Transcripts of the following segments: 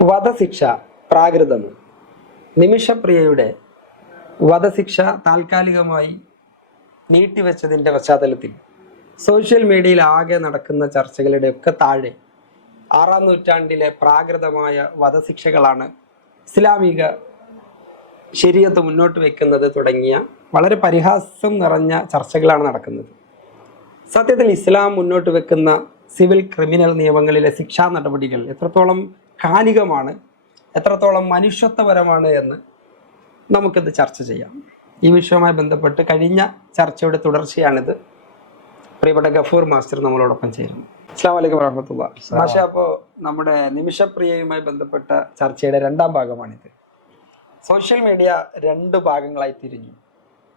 വധശിക്ഷ പ്രാകൃതം. നിമിഷപ്രിയയുടെ വധശിക്ഷ താൽക്കാലികമായി നീട്ടിവെച്ചതിൻ്റെ പശ്ചാത്തലത്തിൽ സോഷ്യൽ മീഡിയയിൽ ആകെ നടക്കുന്ന ചർച്ചകളുടെയൊക്കെ താഴെ 6-ാം നൂറ്റാണ്ടിലെ പ്രാകൃതമായ വധശിക്ഷകളാണ് ഇസ്ലാമിക ശരീഅത്ത് മുന്നോട്ട് വെക്കുന്നത് തുടങ്ങിയ വളരെ പരിഹാസം നിറഞ്ഞ ചർച്ചകളാണ് നടക്കുന്നത്. സത്യത്തിൽ ഇസ്ലാം മുന്നോട്ട് വെക്കുന്ന സിവിൽ ക്രിമിനൽ നിയമങ്ങളിലെ ശിക്ഷാ നടപടികൾ എത്രത്തോളം കാലികമാണ്, എത്രത്തോളം മനുഷ്യത്വപരമാണ് എന്ന് നമുക്കിത് ചർച്ച ചെയ്യാം. ഈ വിഷയവുമായി ബന്ധപ്പെട്ട് കഴിഞ്ഞ ചർച്ചയുടെ തുടർച്ചയാണിത്. പ്രിയപ്പെട്ട ഗഫൂർ മാസ്റ്റർ നമ്മളോടൊപ്പം ചേരുന്നു. അസ്സലാമു അലൈക്കും വറഹ്മത്തുള്ളാഹി. മാഷാ, അപ്പോൾ നമ്മുടെ നിമിഷപ്രിയയുമായി ബന്ധപ്പെട്ട ചർച്ചയുടെ 2ാം ഭാഗമാണിത്. സോഷ്യൽ മീഡിയ 2 ഭാഗങ്ങളായി തിരിഞ്ഞു.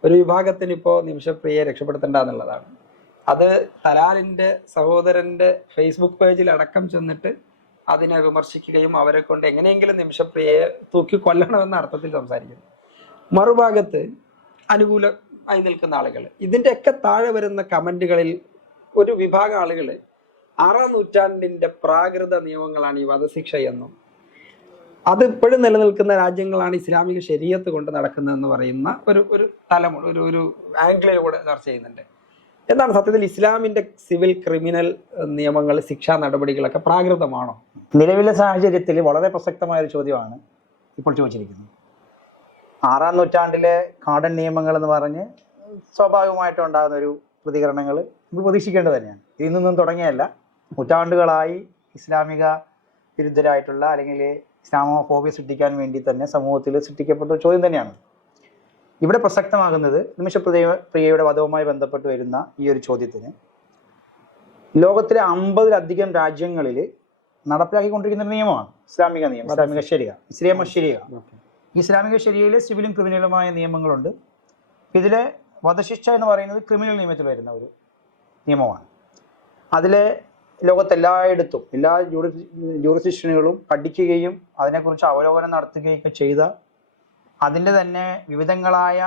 ഒരു വിഭാഗത്തിന് ഇപ്പോൾ നിമിഷപ്രിയയെ രക്ഷപ്പെടുത്തേണ്ട എന്നുള്ളതാണ്. അത് തലാലിൻ്റെ സഹോദരൻ്റെ ഫേസ്ബുക്ക് പേജിൽ അടക്കം ചെന്നിട്ട് അതിനെ വിമർശിക്കുകയും അവരെ കൊണ്ട് എങ്ങനെയെങ്കിലും നിമിഷപ്രിയയെ തൂക്കി കൊല്ലണമെന്ന അർത്ഥത്തിൽ സംസാരിക്കുന്നു. മറുഭാഗത്ത് അനുകൂലമായി നിൽക്കുന്ന ആളുകൾ, ഇതിൻ്റെയൊക്കെ താഴെ വരുന്ന കമൻറ്റുകളിൽ ഒരു വിഭാഗം ആളുകൾ 6-ാം നൂറ്റാണ്ടിൻ്റെ പ്രാകൃത നിയമങ്ങളാണ് ഈ വധശിക്ഷ എന്നും അത് ഇപ്പോഴും നിലനിൽക്കുന്ന രാജ്യങ്ങളാണ് ഇസ്ലാമിക ശരീഅത്ത് കൊണ്ട് നടക്കുന്നതെന്ന് പറയുന്ന ഒരു തലമുറ ഒരു ആംഗിളിലൂടെ ചർച്ച ചെയ്യുന്നുണ്ട്. എന്താണ് സത്യത്തിൽ ഇസ്ലാമിൻ്റെ സിവിൽ ക്രിമിനൽ നിയമങ്ങൾ, ശിക്ഷാ നടപടികളൊക്കെ പ്രാകൃതമാണോ? നിലവിലെ സാഹചര്യത്തിൽ വളരെ പ്രസക്തമായ ഒരു ചോദ്യമാണ് ഇപ്പോൾ ചോദിച്ചിരിക്കുന്നത്. 6-ാം നൂറ്റാണ്ടിലെ കാടൻ നിയമങ്ങൾ എന്ന് പറഞ്ഞ് സ്വാഭാവികമായിട്ടും ഉണ്ടാകുന്ന ഒരു പ്രതികരണങ്ങൾ നമുക്ക് പ്രതീക്ഷിക്കേണ്ടത് തന്നെയാണ്. ഇതിൽ നിന്നും തുടങ്ങിയല്ല, നൂറ്റാണ്ടുകളായി ഇസ്ലാമിക വിരുദ്ധരായിട്ടുള്ള അല്ലെങ്കിൽ ഇസ്ലാമോഫോബിയ സൃഷ്ടിക്കാൻ വേണ്ടി തന്നെ സമൂഹത്തിൽ സൃഷ്ടിക്കപ്പെട്ട ഒരു ചോദ്യം തന്നെയാണ്. ഇവിടെ പ്രസക്തമാകുന്നത് നിമിഷപ്രിയയുടെ വധവുമായി ബന്ധപ്പെട്ട് വരുന്ന ഈ ഒരു ചോദ്യത്തിന് ലോകത്തിലെ 50-ലധികം രാജ്യങ്ങളിൽ നടപ്പിലാക്കിക്കൊണ്ടിരിക്കുന്ന ഒരു നിയമമാണ് ഇസ്ലാമിക നിയമം, ഇസ്ലാമിക ശരിയ. ഇസ്ലാമിക ശരിയയിലെ സിവിലും ക്രിമിനലുമായ നിയമങ്ങളുണ്ട്. ഇതിലെ വധശിക്ഷ എന്ന് പറയുന്നത് ക്രിമിനൽ നിയമത്തിൽ വരുന്ന ഒരു നിയമമാണ്. അതിലെ ലോകത്തെല്ലായിടത്തും എല്ലാ ജൂറിസ്ഡിക്ഷനുകളും പഠിക്കുകയും അതിനെക്കുറിച്ച് അവലോകനം നടത്തുകയൊക്കെ ചെയ്ത അതിൻ്റെ തന്നെ വിവിധങ്ങളായ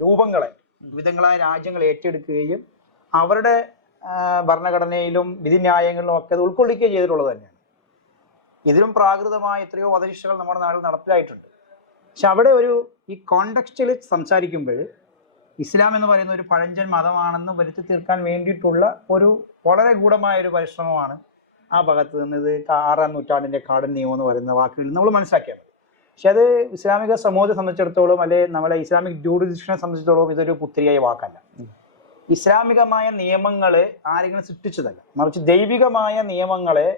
രൂപങ്ങളെ വിവിധങ്ങളായ രാജ്യങ്ങൾ ഏറ്റെടുക്കുകയും അവരുടെ ഭരണഘടനയിലും വിധിന്യായങ്ങളിലും ഒക്കെ അത് ഉൾക്കൊള്ളിക്കുകയും ചെയ്തിട്ടുള്ളത് തന്നെയാണ്. ഇതിലും പ്രാകൃതമായ എത്രയോ വധശിക്ഷകൾ നമ്മുടെ നാട്ടിൽ നടപ്പിലായിട്ടുണ്ട്. പക്ഷെ അവിടെ ഈ കോണ്ടെക്സ്റ്റിൽ സംസാരിക്കുമ്പോൾ ഇസ്ലാം എന്ന് പറയുന്ന ഒരു പഴഞ്ചൻ മതമാണെന്ന് വരുത്തി തീർക്കാൻ വേണ്ടിയിട്ടുള്ള ഒരു വളരെ ഗൂഢമായ ഒരു പരിശ്രമമാണ് ആ ഭാഗത്ത് നിന്ന് ഇത് 6-ാം നൂറ്റാണ്ടിൻ്റെ കാടൻ നിയമം എന്ന് പറയുന്ന വാക്കുകളിൽ നമ്മൾ മനസ്സിലാക്കിയത്. പക്ഷെ അത് ഇസ്ലാമിക സമൂഹത്തെ സംബന്ധിച്ചിടത്തോളം അല്ലെ നമ്മളെ ഇസ്ലാമിക് ജൂറിസ്ഡിക്ഷനെ സംബന്ധിച്ചിടത്തോളം ഇതൊരു പുത്തിരിയായ വാക്കല്ല. ഇസ്ലാമികമായ നിയമങ്ങളെ ആരെങ്കിലും സൃഷ്ടിച്ചതല്ല, മറിച്ച് ദൈവികമായ നിയമങ്ങളെ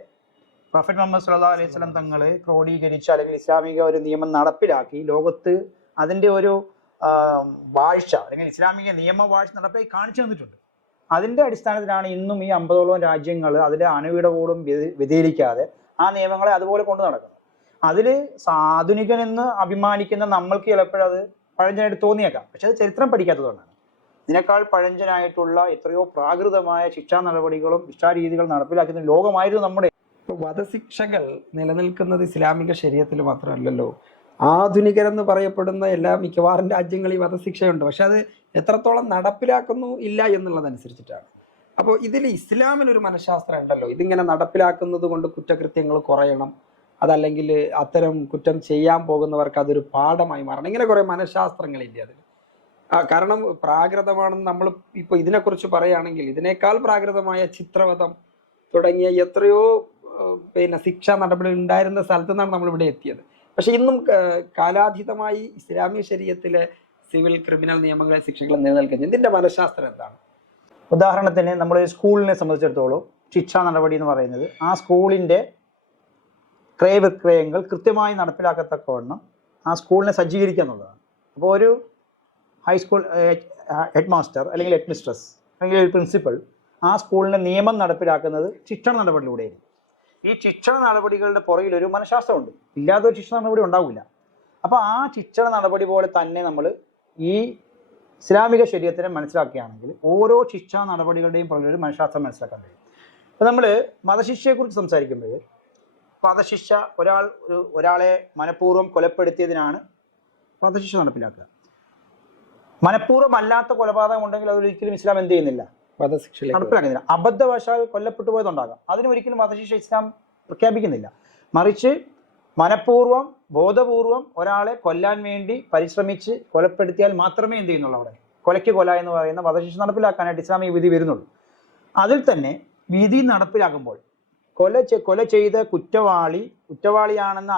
പ്രൊഫറ്റ് മുഹമ്മദ് സ്വല്ലല്ലാഹു അലൈഹി വസല്ലം തങ്ങൾ ക്രോഡീകരിച്ച് അല്ലെങ്കിൽ ഇസ്ലാമിക ഒരു നിയമം നടപ്പിലാക്കി ലോകത്ത് അതിൻ്റെ ഒരു വാഴ്ച അല്ലെങ്കിൽ ഇസ്ലാമിക നിയമവാഴ്ച നടപ്പിലാക്കി കാണിച്ചു തന്നിട്ടുണ്ട്. അതിൻ്റെ അടിസ്ഥാനത്തിലാണ് ഇന്നും ഈ 50ഓളം രാജ്യങ്ങൾ അതിലെ അണുവിടപോലും വ്യതിരിക്കാതെ ആ നിയമങ്ങളെ അതുപോലെ കൊണ്ടു നടക്കുന്നത്. അതിൽ ആധുനികനെന്ന് അഭിമാനിക്കുന്ന നമ്മൾക്ക് ചിലപ്പോൾ അത് പഴഞ്ചനായിട്ട് തോന്നിയേക്കാം, പക്ഷെ അത് ചരിത്രം പഠിക്കാത്തതുകൊണ്ടാണ്. ഇതിനേക്കാൾ പഴഞ്ചനായിട്ടുള്ള എത്രയോ പ്രാകൃതമായ ശിക്ഷാ നടപടികളും ശിക്ഷാരീതികളും നടപ്പിലാക്കുന്ന ലോകമായിരുന്നു നമ്മുടെ. വധശിക്ഷകൾ നിലനിൽക്കുന്നത് ഇസ്ലാമിക ശരീഅത്തിൽ മാത്രമല്ലല്ലോ, ആധുനികരെന്ന് പറയപ്പെടുന്ന എല്ലാ മിക്കവാറും രാജ്യങ്ങളിൽ വധശിക്ഷയുണ്ട്. പക്ഷെ അത് എത്രത്തോളം നടപ്പിലാക്കുന്നു ഇല്ല എന്നുള്ളതനുസരിച്ചിട്ടാണ്. അപ്പോൾ ഇതിൽ ഇസ്ലാമിനൊരു മനഃശാസ്ത്രം ഉണ്ടല്ലോ, ഇതിങ്ങനെ നടപ്പിലാക്കുന്നത് കൊണ്ട് കുറ്റകൃത്യങ്ങൾ കുറയണം, അതല്ലെങ്കിൽ അത്തരം കുറ്റം ചെയ്യാൻ പോകുന്നവർക്ക് അതൊരു പാഠമായി മാറണം, ഇങ്ങനെ കുറേ മനഃശാസ്ത്രങ്ങളില്ല അതിൽ. കാരണം പ്രാകൃതമാണെന്ന് നമ്മൾ ഇപ്പോൾ ഇതിനെക്കുറിച്ച് പറയുകയാണെങ്കിൽ ഇതിനേക്കാൾ പ്രാകൃതമായ ചിത്രവധം തുടങ്ങിയ എത്രയോ ശിക്ഷാ നടപടി ഉണ്ടായിരുന്ന സ്ഥലത്തു നിന്നാണ് നമ്മളിവിടെ എത്തിയത്. പക്ഷെ ഇന്നും കാലാതീതമായി ഇസ്ലാമിക ശരീഅത്തിലെ സിവിൽ ക്രിമിനൽ നിയമങ്ങളെ ശിക്ഷകൾ നിലനിൽക്കുന്നത്. ഇതിൻ്റെ മനഃശാസ്ത്രം എന്താണ്? ഉദാഹരണത്തിന് നമ്മുടെ സ്കൂളിനെ സംബന്ധിച്ചിടത്തോളം ശിക്ഷാ നടപടി എന്ന് പറയുന്നത് ആ സ്കൂളിൻ്റെ ക്രയവിക്രയങ്ങൾ കൃത്യമായി നടപ്പിലാക്കത്തക്കവണ്ണം ആ സ്കൂളിനെ സജ്ജീകരിക്കുക എന്നുള്ളതാണ്. അപ്പോൾ ഒരു ഹൈസ്കൂൾ ഹെഡ് മാസ്റ്റർ അല്ലെങ്കിൽ ഹെഡ് മിസ്ട്രസ് അല്ലെങ്കിൽ ഒരു പ്രിൻസിപ്പൽ ആ സ്കൂളിൻ്റെ നിയമം നടപ്പിലാക്കുന്നത് ശിക്ഷണ നടപടിയിലൂടെയായിരിക്കും. ഈ ശിക്ഷണ നടപടികളുടെ പുറകിൽ ഒരു മനഃശാസ്ത്രമുണ്ട്, ഇല്ലാതെ ഒരു ശിക്ഷണ നടപടി ഉണ്ടാവില്ല. അപ്പോൾ ആ ശിക്ഷണ നടപടി പോലെ തന്നെ നമ്മൾ ഈ ഇസ്ലാമിക ശരീഅത്തിനെ മനസ്സിലാക്കുകയാണെങ്കിൽ ഓരോ ശിക്ഷാ നടപടികളുടെയും പുറകിൽ ഒരു മനഃശാസ്ത്രം മനസ്സിലാക്കാൻ കഴിയും. അപ്പോൾ നമ്മൾ വധശിക്ഷയെക്കുറിച്ച് സംസാരിക്കുമ്പോൾ വധശിക്ഷ ഒരാളെ മനഃപൂർവ്വം കൊലപ്പെടുത്തിയതിനാണ് വധശിക്ഷ നടപ്പിലാക്കുക. മനഃപൂർവ്വം അല്ലാത്ത കൊലപാതകം ഉണ്ടെങ്കിൽ അതൊരിക്കലും ഇസ്ലാം എന്ത് ചെയ്യുന്നില്ല, നടപ്പിലാക്കുന്നില്ല. അബദ്ധവശാൽ കൊല്ലപ്പെട്ടു പോയതുണ്ടാകാം, അതിനൊരിക്കലും വധശിക്ഷ ഇസ്ലാം പ്രഖ്യാപിക്കുന്നില്ല. മറിച്ച് മനഃപൂർവ്വം ബോധപൂർവം ഒരാളെ കൊല്ലാൻ വേണ്ടി പരിശ്രമിച്ച് കൊലപ്പെടുത്തിയാൽ മാത്രമേ എന്ത് ചെയ്യുന്നുള്ളൂ, അവിടെ കൊലയ്ക്ക് കൊല എന്ന് പറയുന്ന വധശിക്ഷ നടപ്പിലാക്കാനായിട്ട് ഇസ്ലാമിക വിധി വരുന്നുള്ളൂ. അതിൽ തന്നെ വിധി നടപ്പിലാക്കുമ്പോൾ കൊല ചെയ്ത കുറ്റവാളിയാണെന്ന്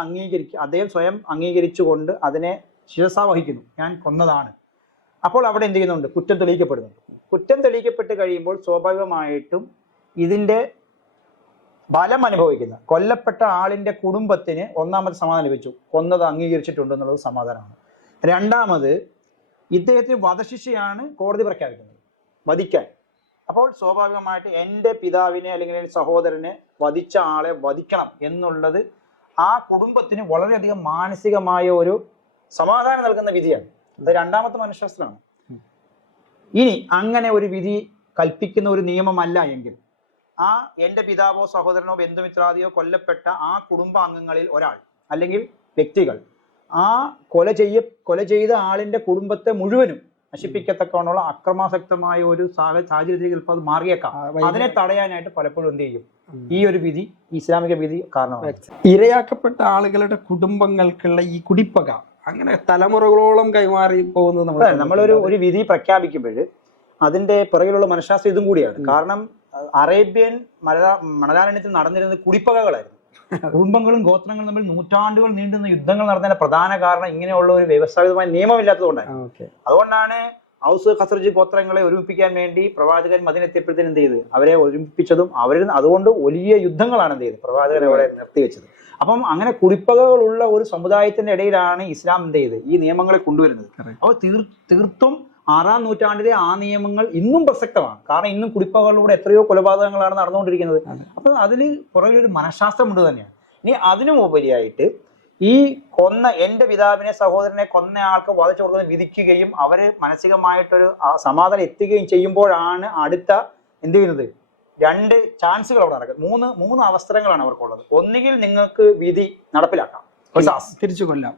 അദ്ദേഹം സ്വയം അംഗീകരിച്ചുകൊണ്ട് അതിനെ ശിരസ വഹിക്കുന്നു, ഞാൻ കൊന്നതാണ്. അപ്പോൾ അവിടെ എന്ത് ചെയ്യുന്നുണ്ട്, കുറ്റം തെളിയിക്കപ്പെടുന്നുണ്ട്. കുറ്റം തെളിയിക്കപ്പെട്ട് കഴിയുമ്പോൾ സ്വാഭാവികമായിട്ടും ഇതിൻ്റെ ഫലം അനുഭവിക്കുന്ന കൊല്ലപ്പെട്ട ആളിന്റെ കുടുംബത്തിന് ഒന്നാമത് സമാധാനം ലഭിച്ചു, കൊന്നത് അംഗീകരിച്ചിട്ടുണ്ട് എന്നുള്ളത് സമാധാനമാണ്. രണ്ടാമത് ഇദ്ദേഹത്തിന് വധശിക്ഷയാണ് കോടതി പ്രഖ്യാപിക്കുന്നത്, വധിക്കാൻ. അപ്പോൾ സ്വാഭാവികമായിട്ട് എൻ്റെ പിതാവിനെ അല്ലെങ്കിൽ എൻ്റെ സഹോദരനെ വധിച്ച ആളെ വധിക്കണം എന്നുള്ളത് ആ കുടുംബത്തിന് വളരെയധികം മാനസികമായ ഒരു സമാധാനം നൽകുന്ന വിധിയാണ്. അത് രണ്ടാമത്തെ മനഃശാസ്ത്രമാണ്. ഇനി അങ്ങനെ ഒരു വിധി കൽപ്പിക്കുന്ന ഒരു നിയമമല്ല എങ്കിൽ ആ എൻ്റെ പിതാവോ സഹോദരനോ ബന്ധുമിത്രാദിയോ കൊല്ലപ്പെട്ട ആ കുടുംബാംഗങ്ങളിൽ ഒരാൾ അല്ലെങ്കിൽ വ്യക്തികൾ ആ കൊല ചെയ്ത ആളിന്റെ കുടുംബത്തെ മുഴുവനും നശിപ്പിക്കത്തക്കവണ്ണമുള്ള അക്രമാസക്തമായ ഒരു സാഹചര്യത്തിൽ ചിലപ്പോൾ അത് മാറിയേക്കാം. അതിനെ തടയാനായിട്ട് പലപ്പോഴും എന്ത് ചെയ്യും, ഈ ഒരു വിധി, ഇസ്ലാമിക വിധി കാരണമാണ്. ഇരയാക്കപ്പെട്ട ആളുകളുടെ കുടുംബങ്ങൾക്കുള്ള ഈ കുടിപ്പക അങ്ങനെ തലമുറകളോളം കൈമാറി പോകുന്നത് നമ്മളൊരു വിധി പ്രഖ്യാപിക്കുമ്പോൾ അതിന്റെ പിറകിലുള്ള മനഃശാസ്ത്രം ഇതും കൂടിയാണ്. കാരണം അറേബ്യൻ മണലാരണ്യത്തിൽ നടന്നിരുന്നത് കുടിപ്പകകളായിരുന്നു. കുടുംബങ്ങളും ഗോത്രങ്ങളും തമ്മിൽ നൂറ്റാണ്ടുകൾ നീണ്ടുന്ന യുദ്ധങ്ങൾ നടന്നതിന്റെ പ്രധാന കാരണം ഇങ്ങനെയുള്ള ഒരു വ്യവസ്ഥാപിതമായ നിയമമില്ലാത്തതുകൊണ്ടാണ്. അതുകൊണ്ടാണ് ഔസ് ഖസ്റജ് ഗോത്രങ്ങളെ ഒരുമിപ്പിക്കാൻ വേണ്ടി പ്രവാചകൻ മദീനയെത്തിയപ്പോഴത്തേനും എന്ത് ചെയ്ത് അവരെ ഒരുമിപ്പിച്ചതും അതുകൊണ്ട് വലിയ യുദ്ധങ്ങളാണ് എന്ത് ചെയ്ത് പ്രവാചകരെ അവിടെ നിർത്തിവെച്ചത്. അപ്പം അങ്ങനെ കുടിപ്പകകളുള്ള ഒരു സമുദായത്തിന്റെ ഇടയിലാണ് ഇസ്ലാം എന്ത് ചെയ്ത് ഈ നിയമങ്ങളെ കൊണ്ടുവരുന്നത്. അപ്പോൾ തീർത്തും 6-ാം നൂറ്റാണ്ടിലെ ആ നിയമങ്ങൾ ഇന്നും പ്രസക്തമാണ്. കാരണം ഇന്നും കുടിപ്പകകളിലൂടെ എത്രയോ കൊലപാതകങ്ങളാണ് നടന്നുകൊണ്ടിരിക്കുന്നത്. അപ്പം അതിൽ പുറകെ ഒരു മനഃശാസ്ത്രമുണ്ട് തന്നെയാണ്. ഇനി അതിനും ഉപരിയായിട്ട് ഈ എൻ്റെ പിതാവിനെ സഹോദരനെ കൊന്ന ആൾക്ക് വധിച്ചു കൊടുക്കുന്നത് വിധിക്കുകയും അവര് മാനസികമായിട്ടൊരു സമാധാനം എത്തുകയും ചെയ്യുമ്പോഴാണ് അടുത്ത എന്ത് ചെയ്യുന്നത്, 2 ചാൻസുകൾ അവിടെ നടക്കുന്നത്. മൂന്ന് അവസരങ്ങളാണ് അവർക്കുള്ളത്. ഒന്നുകിൽ നിങ്ങൾക്ക് വിധി നടപ്പിലാക്കാം, തിരിച്ചു കൊല്ലാം,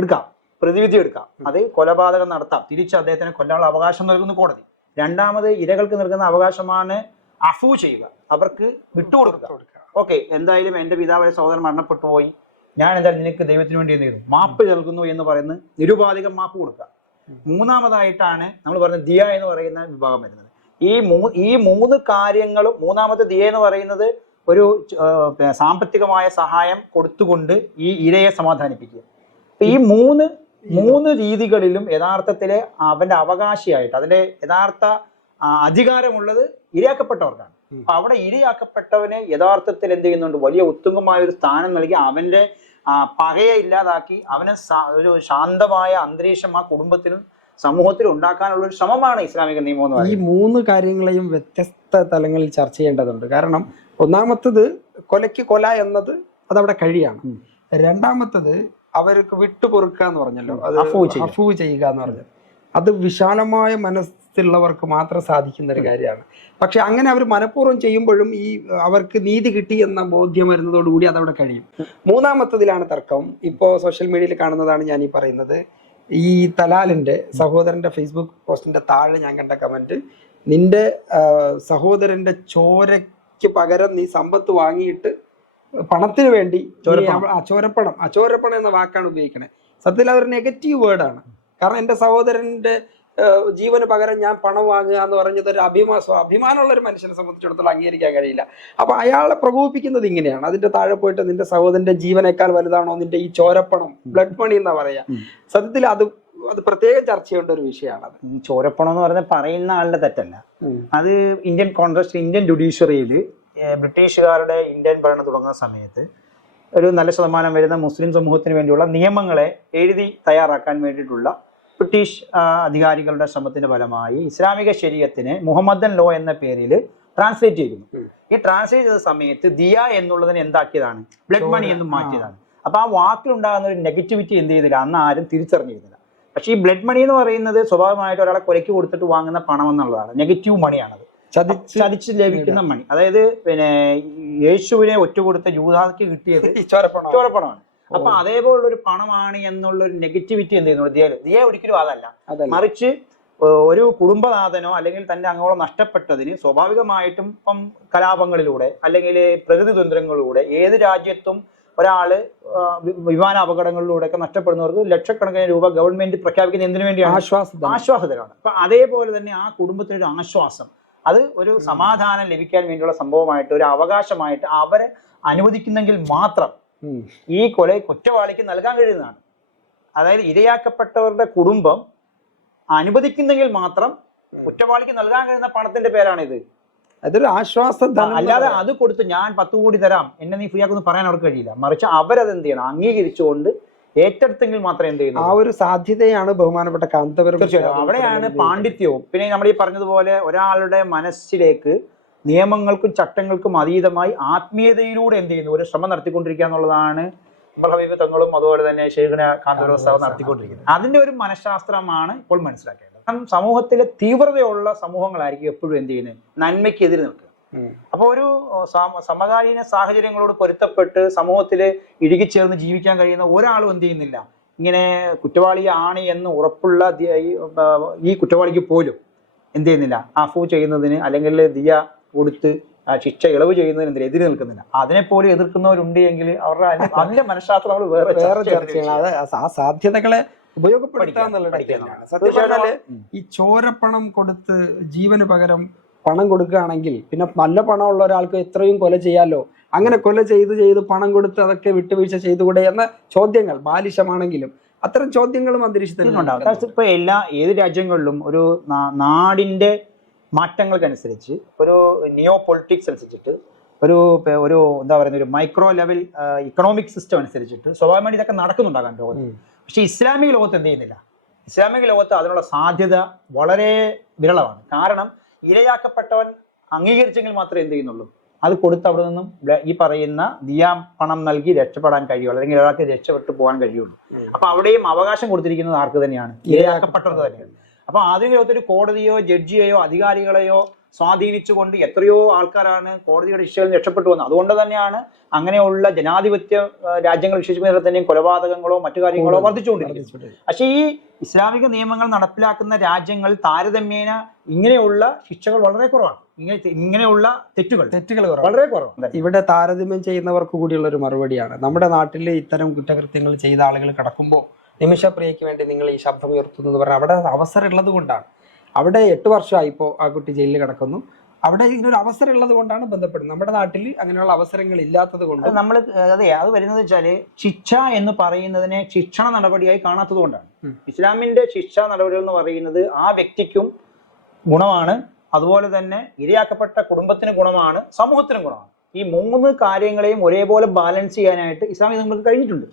എടുക്കാം, പ്രതിവിധി എടുക്കാം, അത് കൊലപാതകം നടത്താം, തിരിച്ച് അദ്ദേഹത്തിനെ കൊല്ലാനുള്ള അവകാശം നൽകുന്നു കോടതി. രണ്ടാമത് ഇരകൾക്ക് നൽകുന്ന അവകാശമാണ് അഫു ചെയ്യുക, അവർക്ക് വിട്ടുകൊടുക്കുക. ഓക്കെ, എന്തായാലും എൻ്റെ പിതാവിന്റെ സഹോദരൻ മരണപ്പെട്ടു പോയി, ഞാൻ എന്തായാലും നിനക്ക് ദൈവത്തിന് വേണ്ടി എന്ത് ചെയ്തു, മാപ്പ് നൽകുന്നു എന്ന് പറയുന്ന നിരുപാധികം മാപ്പ് കൊടുക്കുക. മൂന്നാമതായിട്ടാണ് നമ്മൾ പറയുന്നത് ദിയ എന്ന് പറയുന്ന വിഭാഗം വരുന്നത്. ഈ 3 കാര്യങ്ങളും, മൂന്നാമത്തെ ദിയ എന്ന് പറയുന്നത് ഒരു സാമ്പത്തികമായ സഹായം കൊടുത്തുകൊണ്ട് ഈ ഇരയെ സമാധാനിപ്പിക്കുക. ഈ മൂന്ന് രീതികളിലും യഥാർത്ഥത്തില് അവന്റെ അവകാശിയായിട്ട് അതിന്റെ യഥാർത്ഥ അധികാരമുള്ളത് ഇരയാക്കപ്പെട്ടവർക്കാണ്. അപ്പൊ അവിടെ ഇരയാക്കപ്പെട്ടവനെ യഥാർത്ഥത്തിൽ എന്ത് ചെയ്യുന്നുണ്ട്, വലിയ ഉത്തുംഗമായ ഒരു സ്ഥാനം നൽകി അവന്റെ പകയെ ഇല്ലാതാക്കി അവന് ഒരു ശാന്തമായ അന്തരീക്ഷം ആ കുടുംബത്തിലും സമൂഹത്തിലും ഉണ്ടാക്കാനുള്ള ഒരു ശ്രമമാണ് ഇസ്ലാമിക നിയമം എന്ന് പറയുന്നത്. ഈ 3 കാര്യങ്ങളെയും വ്യത്യസ്ത തലങ്ങളിൽ ചർച്ച ചെയ്യേണ്ടതുണ്ട്. കാരണം ഒന്നാമത്തത് കൊലയ്ക്ക് കൊല എന്നത് അതവിടെ കഴിയാണ്. രണ്ടാമത്തത് അവർക്ക് വിട്ടുപൊറുക്കുക എന്ന് പറഞ്ഞല്ലോ, അത് അഫൂ ചെയ്യുക എന്ന് പറഞ്ഞത് അത് വിശാലമായ മനസ്സുള്ളവർക്ക് മാത്രം സാധിക്കുന്ന ഒരു കാര്യമാണ്. പക്ഷെ അങ്ങനെ അവർ മനഃപൂർവ്വം ചെയ്യുമ്പോഴും ഈ അവർക്ക് നീതി കിട്ടി എന്ന ബോധ്യം വരുന്നതോടുകൂടി അതവിടെ കഴിയും. മൂന്നാമത്തതിലാണ് തർക്കം. ഇപ്പോ സോഷ്യൽ മീഡിയയിൽ കാണുന്നതാണ് ഞാൻ ഈ പറയുന്നത്. ഈ തലാലിന്റെ സഹോദരന്റെ ഫേസ്ബുക്ക് പോസ്റ്റിന്റെ താഴെ ഞാൻ കണ്ട കമന്റ്, നിന്റെ സഹോദരന്റെ ചോരയ്ക്ക് പകരം നീ സമ്പത്ത് വാങ്ങിയിട്ട് പണത്തിന് വേണ്ടി ചോരപ്പണം എന്ന വാക്കാണ് ഉപയോഗിക്കണേ. സത്യത്തിൽ അതൊരു നെഗറ്റീവ് വേർഡാണ്. കാരണം എൻ്റെ സഹോദരന്റെ ജീവന് പകരം ഞാൻ പണം വാങ്ങുക എന്ന് പറഞ്ഞത് ഒരു അഭിമാനമുള്ള ഒരു മനുഷ്യനെ സംബന്ധിച്ചിടത്തോളം അംഗീകരിക്കാൻ കഴിയില്ല. അപ്പൊ അയാളെ പ്രകോപിപ്പിക്കുന്നത് ഇങ്ങനെയാണ്. അതിന്റെ താഴെ പോയിട്ട് നിന്റെ സഹോദരന്റെ ജീവനേക്കാൾ വലുതാണോ നിന്റെ ഈ ചോരപ്പണം, ബ്ലഡ് മണി എന്നാ പറയാ. സത്യത്തിൽ അത് പ്രത്യേകം ചർച്ച ചെയ്യേണ്ട ഒരു വിഷയമാണ്. ഈ ചോരപ്പണം എന്ന് പറയുന്നത് പറയുന്ന ആളുടെ തെറ്റല്ല. അത് ഇന്ത്യൻ കോൺഗ്രസ്, ഇന്ത്യൻ ജുഡീഷ്യറിയിൽ ബ്രിട്ടീഷുകാരുടെ ഇന്ത്യൻ ഭരണം തുടങ്ങുന്ന സമയത്ത് ഒരു നല്ല ശതമാനം വരുന്ന മുസ്ലിം സമൂഹത്തിന് വേണ്ടിയുള്ള നിയമങ്ങളെ എഴുതി തയ്യാറാക്കാൻ വേണ്ടിയിട്ടുള്ള ബ്രിട്ടീഷ് അധികാരികളുടെ ശ്രമത്തിന്റെ ഫലമായി ഇസ്ലാമിക ശരീഅത്തിനെ മുഹമ്മദൻ ലോ എന്ന പേരിൽ ട്രാൻസ്ലേറ്റ് ചെയ്തിരുന്നു. ഈ ട്രാൻസ്ലേറ്റ് ചെയ്ത സമയത്ത് ദിയ എന്നുള്ളതിന് എന്താക്കിയതാണ്, ബ്ലഡ് മണി എന്നും മാറ്റിയതാണ്. അപ്പൊ ആ വാക്കിലുണ്ടാകുന്ന ഒരു നെഗറ്റിവിറ്റി എന്ത് ചെയ്തില്ല, അന്ന് ആരും തിരിച്ചറിഞ്ഞിരുന്നില്ല. പക്ഷെ ഈ ബ്ലഡ് മണി എന്ന് പറയുന്നത് സ്വാഭാവികമായിട്ട് ഒരാളെ കൊലയ്ക്ക് കൊടുത്തിട്ട് വാങ്ങുന്ന പണം എന്നുള്ളതാണ്. നെഗറ്റീവ് മണിയാണത്, ചതിച്ച് ലഭിക്കുന്ന മണി. അതായത് പിന്നെ യേശുവിനെ ഒറ്റുകൊടുത്ത യൂദാക്ക് കിട്ടിയത് ചോരപ്പണമാണ്. അപ്പൊ അതേപോലുള്ള ഒരു പണമാണ് എന്നുള്ള ഒരു നെഗറ്റിവിറ്റി എന്ത് ചെയ്യുന്നു ദിയ ഒരിക്കലും അതല്ല. മറിച്ച് ഒരു കുടുംബനാഥനോ അല്ലെങ്കിൽ തന്റെ അംഗങ്ങളോ നഷ്ടപ്പെട്ടതിന് സ്വാഭാവികമായിട്ടും ഇപ്പം കലാപങ്ങളിലൂടെ അല്ലെങ്കിൽ പ്രകൃതി ദുരന്തങ്ങളിലൂടെ ഏത് രാജ്യത്തും ഒരാള് വിമാന അപകടങ്ങളിലൂടെയൊക്കെ നഷ്ടപ്പെടുന്നവർക്ക് ലക്ഷക്കണക്കിന് രൂപ ഗവൺമെന്റ് പ്രഖ്യാപിക്കുന്ന എന്തിനു വേണ്ടിയാണ്? ആശ്വാസത്തിലാണ്. അപ്പൊ അതേപോലെ തന്നെ ആ കുടുംബത്തിനൊരു ആശ്വാസം, അത് ഒരു സമാധാനം ലഭിക്കാൻ വേണ്ടിയുള്ള സംഭവമായിട്ട്, ഒരു അവകാശമായിട്ട് അവരെ അനുവദിക്കുന്നെങ്കിൽ മാത്രം ഈ കുറ്റവാളിക്ക് നൽകാൻ കഴിയുന്നതാണ്. അതായത് ഇരയാക്കപ്പെട്ടവരുടെ കുടുംബം അനുവദിക്കുന്നെങ്കിൽ മാത്രം കുറ്റവാളിക്ക് നൽകാൻ കഴിയുന്ന പണത്തിന്റെ പേരാണിത്. അതൊരു ആശ്വാസം. അല്ലാതെ അത് കൊടുത്ത് ഞാൻ 10 കോടി തരാം, എന്നെ നീ ഫ്രീ ആക്കൊന്നും പറയാൻ അവർക്ക് കഴിയില്ല. മറിച്ച് അവരത് എന്ത് ചെയ്യണം? അംഗീകരിച്ചുകൊണ്ട് ഏറ്റെടുത്തെങ്കിൽ മാത്രമേ എന്ത് ചെയ്യുന്നു. ആ ഒരു സാധ്യതയാണ് ബഹുമാനപ്പെട്ട കാന്തപുരം. തീർച്ചയായും അവിടെയാണ് പാണ്ഡിത്യവും. പിന്നെ നമ്മൾ ഈ പറഞ്ഞതുപോലെ ഒരാളുടെ മനസ്സിലേക്ക് നിയമങ്ങൾക്കും ചട്ടങ്ങൾക്കും അതീതമായി ആത്മീയതയിലൂടെ എന്ത് ചെയ്യുന്നു, ഒരു ശ്രമം നടത്തിക്കൊണ്ടിരിക്കുക എന്നുള്ളതാണ് ഹബീബ് തങ്ങളും അതുപോലെ തന്നെ ശൈഖുന കാന്തപുരം ഉസ്താദ് നടത്തിക്കൊണ്ടിരിക്കുന്നത്. അതിന്റെ ഒരു മനഃശാസ്ത്രമാണ് ഇപ്പോൾ മനസ്സിലാക്കേണ്ടത്. സമൂഹത്തിലെ തീവ്രതയുള്ള സമൂഹങ്ങളായിരിക്കും എപ്പോഴും എന്ത് ചെയ്യുന്നത്, നന്മയ്ക്കെതിരെ നിൽക്കുക. അപ്പോൾ ഒരു സമകാലീന സാഹചര്യങ്ങളോട് പൊരുത്തപ്പെട്ട് സമൂഹത്തിൽ ഇഴുകിച്ചേർന്ന് ജീവിക്കാൻ കഴിയുന്ന ഒരാളും എന്ത് ചെയ്യുന്നില്ല, ഇങ്ങനെ കുറ്റവാളിയാണ് എന്ന് ഉറപ്പുള്ള ഈ കുറ്റവാളിക്ക് പോലും എന്ത് ചെയ്യുന്നില്ല, അഫു ചെയ്യുന്നതിന് അല്ലെങ്കിൽ ദിയ കൊടുത്ത് ശിക്ഷ ഇളവ് ചെയ്യുന്നതിനെതിരെ എതിരെ നിൽക്കുന്നില്ല. അതിനെപ്പോലും എതിർക്കുന്നവരുണ്ട് എങ്കിൽ അവരുടെ അതിന്റെ മനഃശാസ്ത്രം വേറെ ചർച്ചയാണ്. ആ സാധ്യതകളെ ഉപയോഗപ്പെടുത്തുക എന്നുള്ളതാണ്. സത്യം പറഞ്ഞാല് ഈ ചോരപ്പണം കൊടുത്ത് ജീവന് പകരം പണം കൊടുക്കുകയാണെങ്കിൽ പിന്നെ നല്ല പണമുള്ള ഒരാൾക്ക് എത്രയും കൊല ചെയ്യാലോ. അങ്ങനെ കൊല ചെയ്ത് പണം കൊടുത്ത് അതൊക്കെ വിട്ടുവീഴ്ച ചെയ്തുകൂടെ എന്ന ചോദ്യങ്ങൾ ബാലിശമാണെങ്കിലും അത്തരം ചോദ്യങ്ങളും അന്തരീക്ഷത്തിലുണ്ടാവും. ഇപ്പൊ ഏത് രാജ്യങ്ങളിലും ഒരു നാടിന്റെ മാറ്റങ്ങൾക്കനുസരിച്ച്, ഒരു നിയോ പൊളിറ്റിക്സ് അനുസരിച്ചിട്ട്, ഒരു എന്താ പറയുന്ന ഒരു മൈക്രോ ലെവൽ ഇക്കണോമിക് സിസ്റ്റം അനുസരിച്ചിട്ട് സ്വാഭാവികമായിട്ട് ഇതൊക്കെ നടക്കുന്നുണ്ടാകാൻ ലോകത്ത്. പക്ഷെ ഇസ്ലാമിക ലോകത്ത് എന്ത് ചെയ്യുന്നില്ല. ഇസ്ലാമിക ലോകത്ത് അതിനുള്ള സാധ്യത വളരെ വിരളമാണ്. കാരണം ഇരയാക്കപ്പെട്ടവൻ അംഗീകരിച്ചെങ്കിൽ മാത്രമേ എന്ത് ചെയ്യുന്നുള്ളൂ, അത് കൊടുത്ത് അവിടെ നിന്നും ഈ പറയുന്ന ദിയാ പണം നൽകി രക്ഷപ്പെടാൻ കഴിയുള്ളൂ, അല്ലെങ്കിൽ ഒരാൾക്ക് രക്ഷപ്പെട്ടു പോകാൻ കഴിയുള്ളൂ. അപ്പൊ അവിടെയും അവകാശം കൊടുത്തിരിക്കുന്നത് ആർക്ക് തന്നെയാണ്? ഇരയാക്കപ്പെട്ടവർക്ക് തന്നെയാണ്. അപ്പൊ ആധുനിക ലോകത്തൊരു കോടതിയോ ജഡ്ജിയെയോ അധികാരികളെയോ സ്വാധീനിച്ചുകൊണ്ട് എത്രയോ ആൾക്കാരാണ് കോടതിയുടെ ശിക്ഷകളിൽ നിന്ന് രക്ഷപ്പെട്ടു വന്നത്. അതുകൊണ്ട് തന്നെയാണ് അങ്ങനെയുള്ള ജനാധിപത്യ രാജ്യങ്ങൾ വിശേഷിപ്പിക്കുന്നതിൽ തന്നെയും കൊലപാതകങ്ങളോ മറ്റു കാര്യങ്ങളോ വർദ്ധിച്ചുകൊണ്ടിരിക്കുന്നത്. പക്ഷേ ഈ ഇസ്ലാമിക നിയമങ്ങൾ നടപ്പിലാക്കുന്ന രാജ്യങ്ങൾ താരതമ്യേന ഇങ്ങനെയുള്ള ശിക്ഷകൾ വളരെ കുറവാണ്. ഇങ്ങനെയുള്ള തെറ്റുകൾ വളരെ കുറവാണ്. ഇവിടെ താരതമ്യം ചെയ്യുന്നവർക്ക് കൂടിയുള്ള ഒരു മറുപടിയാണ്, നമ്മുടെ നാട്ടിൽ ഇത്തരം കുറ്റകൃത്യങ്ങൾ ചെയ്ത ആളുകൾ കിടക്കുമ്പോൾ നിമിഷപ്രിയയ്ക്ക് വേണ്ടി നിങ്ങൾ ഈ ശബ്ദം ഉയർത്തുന്നത് പറഞ്ഞാൽ അവിടെ അവസരം ഉള്ളത് കൊണ്ടാണ്. അവിടെ 8 വർഷമായിപ്പോൾ ആ കുട്ടി ജയിലിൽ കിടക്കുന്നു. അവിടെ ഇതിനൊരു അവസരം ഉള്ളത് കൊണ്ടാണ് ബന്ധപ്പെടുന്നത്. നമ്മുടെ നാട്ടിൽ അങ്ങനെയുള്ള അവസരങ്ങൾ ഇല്ലാത്തത് കൊണ്ട് നമ്മൾ അത് വരുന്നത് വെച്ചാല് ശിക്ഷ എന്ന് പറയുന്നതിനെ ശിക്ഷണ നടപടിയായി കാണാത്തത് കൊണ്ടാണ്. ഇസ്ലാമിന്റെ ശിക്ഷാ നടപടികൾ എന്ന് പറയുന്നത് ആ വ്യക്തിക്കും ഗുണമാണ്, അതുപോലെ തന്നെ ഇരയാക്കപ്പെട്ട കുടുംബത്തിന് ഗുണമാണ്, സമൂഹത്തിനും ഗുണമാണ്. ഈ 3 കാര്യങ്ങളെയും ഒരേപോലെ ബാലൻസ് ചെയ്യാനായിട്ട് ഇസ്ലാമിക നമുക്ക് കഴിഞ്ഞിട്ടുണ്ട്.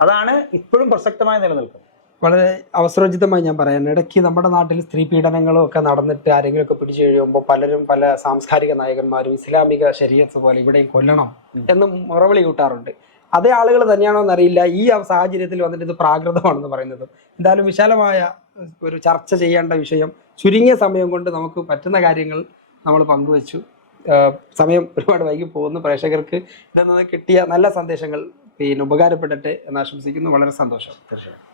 അതാണ് ഇപ്പോഴും പ്രസക്തമായി നിലനിൽക്കുന്നത്. വളരെ അവസരോചിതമായി ഞാൻ പറയാൻ, ഇടയ്ക്ക് നമ്മുടെ നാട്ടിൽ സ്ത്രീ പീഡനങ്ങളും ഒക്കെ നടന്നിട്ട് ആരെങ്കിലും ഒക്കെ പിടിച്ചു കഴിയുമ്പോൾ പലരും പല സാംസ്കാരിക നായകന്മാരും ഇസ്ലാമിക ശരീഅത്ത് പോലെ ഇവിടെയും കൊല്ലണം എന്ന് മുറവിളി കൂട്ടാറുണ്ട്. അതേ ആളുകൾ തന്നെയാണോ എന്നറിയില്ല ഈ സാഹചര്യത്തിൽ വന്നിട്ട് ഇത് പ്രാകൃതമാണെന്ന് പറയുന്നത്. എന്തായാലും വിശാലമായ ഒരു ചർച്ച ചെയ്യേണ്ട വിഷയം ചുരുങ്ങിയ സമയം കൊണ്ട് നമുക്ക് പറ്റുന്ന കാര്യങ്ങൾ നമ്മൾ പങ്കുവച്ചു. സമയം ഒരുപാട് വൈകി പോകുന്ന പ്രേക്ഷകർക്ക് ഇതിൽ നിന്ന് കിട്ടിയ നല്ല സന്ദേശങ്ങൾ ഉപകാരപ്പെടട്ടെ എന്ന് ആശംസിക്കുന്നു. വളരെ സന്തോഷം. തീർച്ചയായും.